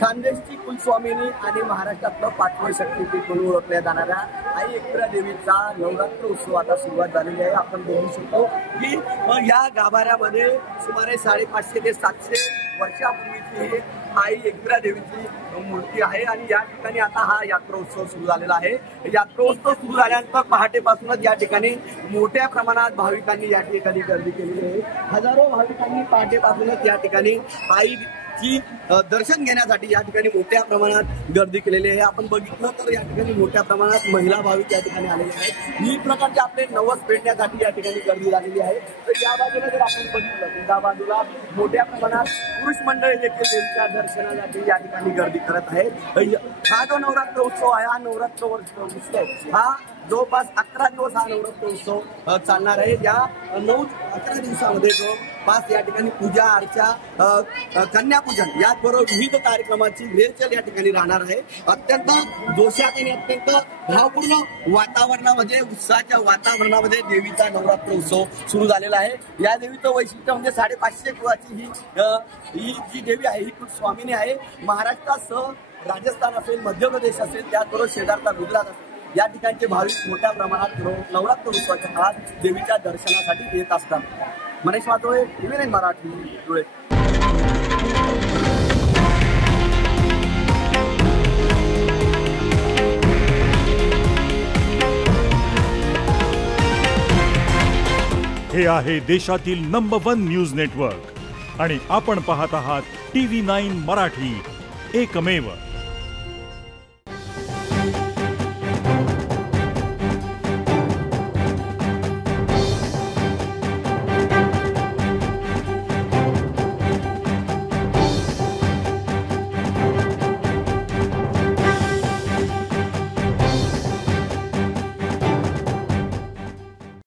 खानदेशची कुलस्वामिनी आणि महाराष्ट्रातलं पाचवं शक्तीपीठ म्हणून ओळखल्या जाणाऱ्या आई एकविरा देवीचा नवरात्र उत्सव आता सुरुवात झालेली आहे। आपण बघू शकतो की या गाभाऱ्यामध्ये सुमारे 550 ते 700 वर्षापूर्वीची ही आई एकविरा देवीची मूर्ती आहे आणि या ठिकाणी आता हा यात्रोत्सव सुरू झालेला आहे। यात्रोत्सव सुरू झाल्यानंतर पहाटेपासूनच या ठिकाणी मोठ्या प्रमाणात भाविकांनी या ठिकाणी गर्दी केलेली आहे। हजारो भाविकांनी पहाटेपासूनच या ठिकाणी आईची दर्शन घेण्यासाठी या ठिकाणी मोठ्या प्रमाणात गर्दी केलेली आहे। आपण बघितलं तर या ठिकाणी मोठ्या प्रमाणात महिला भाविक या ठिकाणी आलेले आहेत। ही प्रकारचे आपले नवस पेटण्यासाठी या ठिकाणी गर्दी झालेली आहे। तर या बाजूला जर आपण बघितलं तर त्या बाजूला मोठ्या प्रमाणात पुरुष मंडळी देखील देवीच्या दर्शनासाठी या ठिकाणी गर्दी करत आहेत। हा जो नवरात्र उत्सव आहे, हा नवरात्र उत्सव हा जवळपास 11 दिवस हा नवरात्र उत्सव चालणार आहे। या 11 दिवसामध्ये जवळपास या ठिकाणी पूजा अर्चा कन्यापूजन याचबरोबर विविध कार्यक्रमाची रेलचेल या ठिकाणी राहणार आहे। अत्यंत जोशात आणि अत्यंत भावपूर्ण वातावरणामध्ये उत्साहाच्या वातावरणामध्ये देवीचा नवरात्र उत्सव सुरू झालेला आहे। या देवीचं वैशिष्ट्य म्हणजे 550 कुळाची ही जी देवी आहे ही कुलस्वामिनी आहे। महाराष्ट्रासह राजस्थान असेल, मध्य प्रदेश असेल, त्याचबरोबर शेजारचा गुजरात असेल या ठिकाणचे भाविक मोठ्या प्रमाणात नवरात्र उत्सवाच्या काळात देवीच्या दर्शनासाठी येत असतात। मनीष वातोळे, TV9 मराठी, धुळे। हे आहे देशातील नंबर 1 न्यूज नेटवर्क आणि आपण पाहत आहात TV9 मराठी, एकमेव।